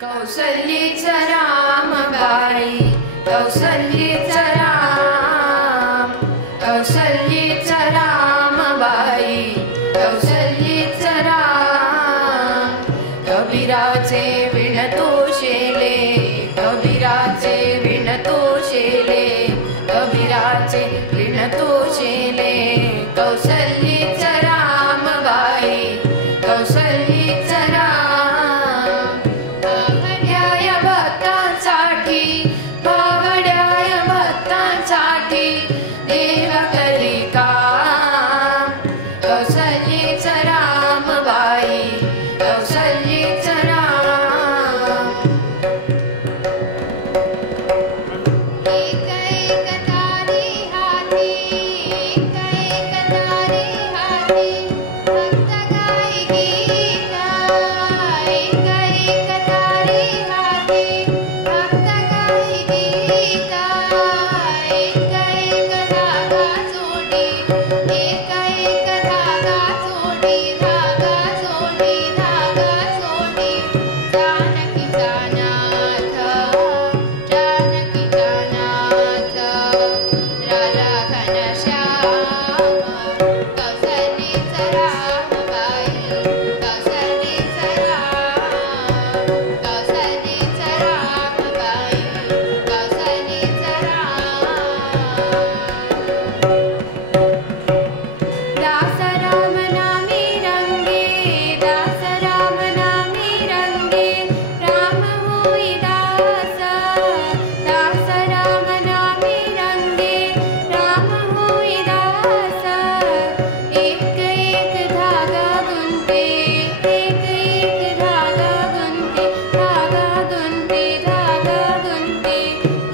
कौसल्येचा रामबाई, कौसल्येचा राम, कौसल्येचा रामबाई, कौसल्येचा राम. कबीराचे विणतोषेले, कबीराचे विणतोषेले, कबीराचे विणतोषेले. कौसल्येचा रामबाई, कौसल्येचा राम. भावड्याय भक्तांसाठी, भावड्याय भक्तांसाठी देव करी काम. कौसल्येचा रामबाई, कौसल्येचा राम. एक एक तारी हाती, एक एक तारी हाती भक्त गाई गीत. एक एक तारी हाती भक्त गाई गीत. एक एक धागा जोडी, एक एक धागा जोडी, धागा जोडी, धागा जोडी. जानकीचा नाथ, जानकीचा नाथ, राजा घनश्याम. कौसल्येचा रामबाई, कौसल्येचा राम, कौसल्येचा रामबाई, कौसल्येचा राम. दास राम नामी रंगे, दास राम नामी रंगे, राम होई दास. दास राम नामी रंगे, राम होई दास. एक एक धागा गुंते, एक एक धागा गुंते, धागा गुंते, धागा गुंते.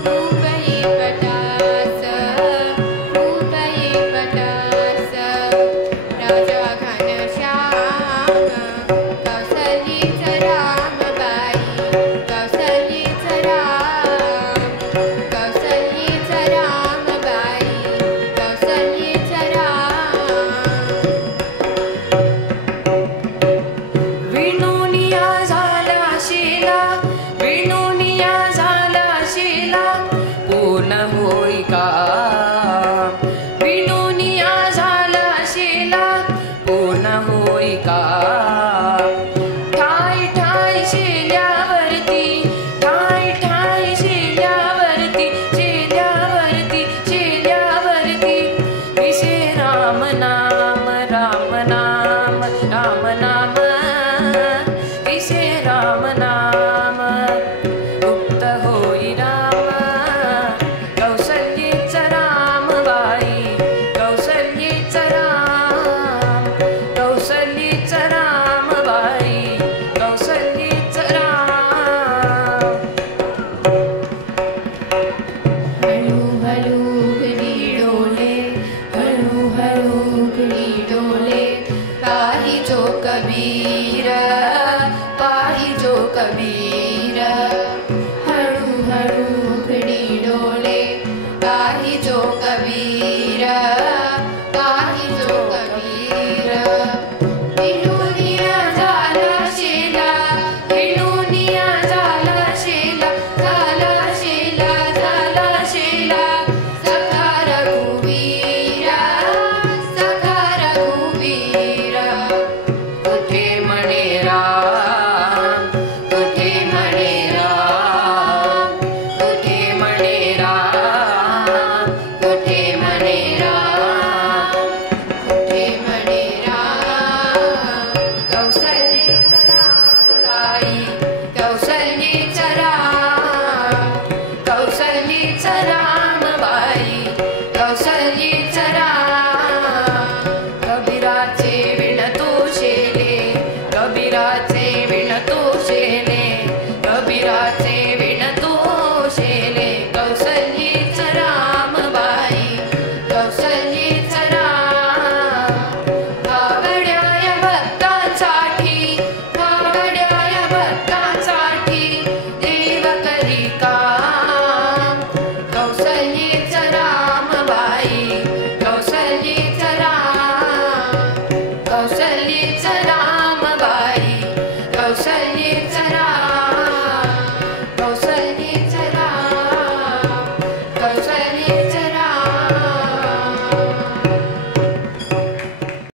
रूपही पटास, रूपही पटास. राजा घनश्याम. कौसल्येचा रामबाई, कौसल्येचा राम, कौसल्येचा रामबाई, कौसल्येचा राम. विणोनिया झाला शिला, विणोनिया झाला शिला पूर्ण होई का. विणोनिया झाला शिला पूर्ण होई का. ठाई ठाई शिल्यावरती, ठाई ठाई शिल्यावरती, शिल्यावरती, शिल्यावरती विषे राम नाम, राम नाम, राम नाम. विषे राम नाम गुप्त होई राम. कौसल्येचा रामबाई, कौसल्येचा राम, कौसल्येचा रामबाई, कौसल्येचा राम. हळू हळू घडी डोले, हळू हळू घडी डोले. पाही जो कबीर, पाही जो कबीर. हळू हळू घडी डोले, पाही जो कबीर, पाही जो कबीर. विणोनिया झाला शिला, विणोनिया झाला शिला, झाला शिला, झाला शिला. सखा रघुवीरा, सखा रघुवीरा. कुठे म्हणे राम, कुठे म्हणे राम, कुठे म्हणे राम, कुठे म्हणे राम, कुठे म्हणे राम. कौसल्येचा रामबाई, कौसल्येचा राम, कौसल्येचा रामबाई, कौसल्येचा राम. कबीराचे विणतोषेले, कबीराचे विणतोषेले, कबीराचे